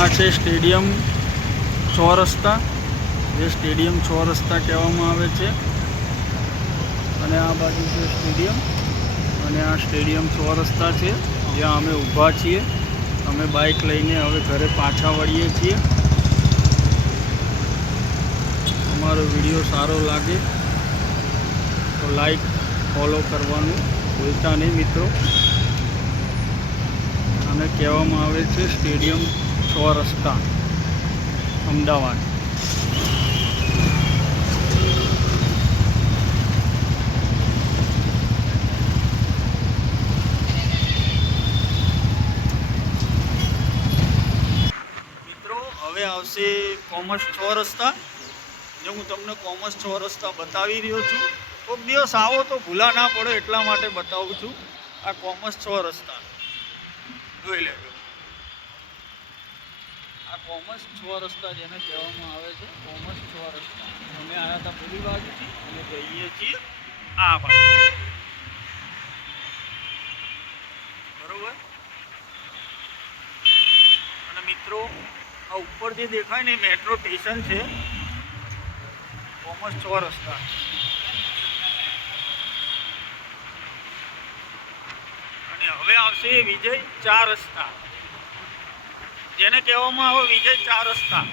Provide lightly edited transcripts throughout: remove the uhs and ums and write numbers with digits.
આ છે સ્ટેડિયમ ચોરસ્તા, જે સ્ટેડિયમ ચોરસ્તા કહેવામાં આવે છે. અને આ બાજુ છે સ્ટેડિયમ, અને આ સ્ટેડિયમ ચોરસ્તા છે જ્યાં અમે ઊભા છીએ. અમે બાઇક લઈને હવે ઘરે પાછા વળીએ છીએ. અમારો વિડીયો સારો લાગે તો લાઈક ફોલો કરવાનું ભૂલતા નહીં મિત્રો. અને કહેવામાં આવે છે સ્ટેડિયમ ચોરસ્તા, અમદાવાદ. મિત્રો હવે આવશે કોમર્સ ચોરસ્તા, જે હું તમને કોમર્સ ચોરસ્તા બતાવી રહ્યો છું. કોઈક દિવસ આવો તો ભૂલા ના પડે એટલા માટે બતાવું છું. આ કોમર્સ ચોરસ્તા જોઈ લેજો. આ કોમર્સ ચોરસ્તા જેને કહેવામાં આવે છે, કોમર્સ ચોરસ્તા. અમે આવ્યા હતા પેલી બાજુથી અને જઈએ છીએ આ બાજુ, બરોબર. અને મિત્રો આ ઉપર જે દેખાય ને મેટ્રો સ્ટેશન છે, કોમર્સ ચોરસ્તા. અને હવે આવશે વિજય ચાર રસ્તા, જેને કહેવામાં આવે વિજય ચાર રસ્તા.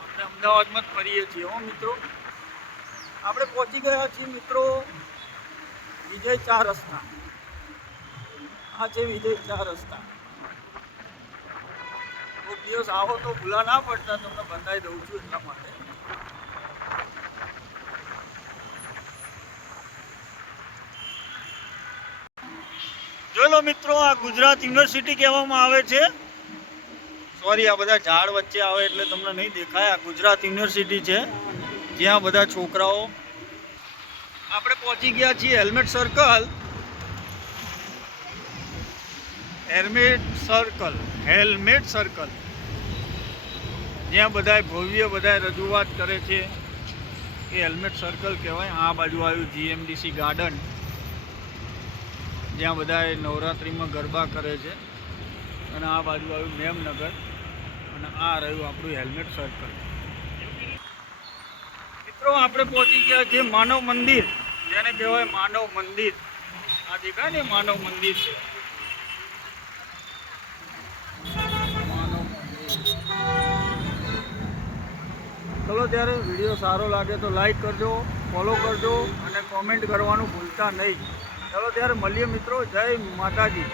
આપણે અમદાવાદમાં જ ફરીએ છીએ હો મિત્રો. આપણે પહોંચી ગયા છીએ મિત્રો વિજય ચાર રસ્તા. આ છે વિજય ચાર રસ્તા. કોઈ દિવસ આવો તો ભૂલા ના પડતા, તમને બતાવી દઉં છું એટલા માટે. જોઈ લો મિત્રો, આ ગુજરાત યુનિવર્સિટી કહેવામાં આવે છે. સોરી, આ બધા ઝાડ વચ્ચે આવે એટલે તમને નહીં દેખાય. આ ગુજરાત યુનિવર્સિટી છે જ્યાં બધા છોકરાઓ. આપણે પહોંચી ગયા છીએ હેલ્મેટ સર્કલ. હેલ્મેટ સર્કલ જ્યાં બધા ભવ્ય બધા રજૂઆત કરે છે એ હેલ્મેટ સર્કલ કહેવાય. આ બાજુ આવ્યું જીએમડીસી ગાર્ડન, જ્યાં બધા નવરાત્રિમાં ગરબા કરે છે. અને આ બાજુ આવ્યું મેમનગર, અને આ રહ્યું આપણું હેલ્મેટ સર્કલ. મિત્રો આપણે પહોંચી ગયા છીએ માનવ મંદિર, જેને કહેવાય માનવ મંદિર. આ દેખાય ને માનવ મંદિર છે. ચલો ત્યારે વિડીયો સારો લાગે તો લાઈક કરજો, ફોલો કરજો અને કોમેન્ટ કરવાનું ભૂલતા નહીં. ચલો ત્યારે મળીએ મિત્રો. જય માતાજી.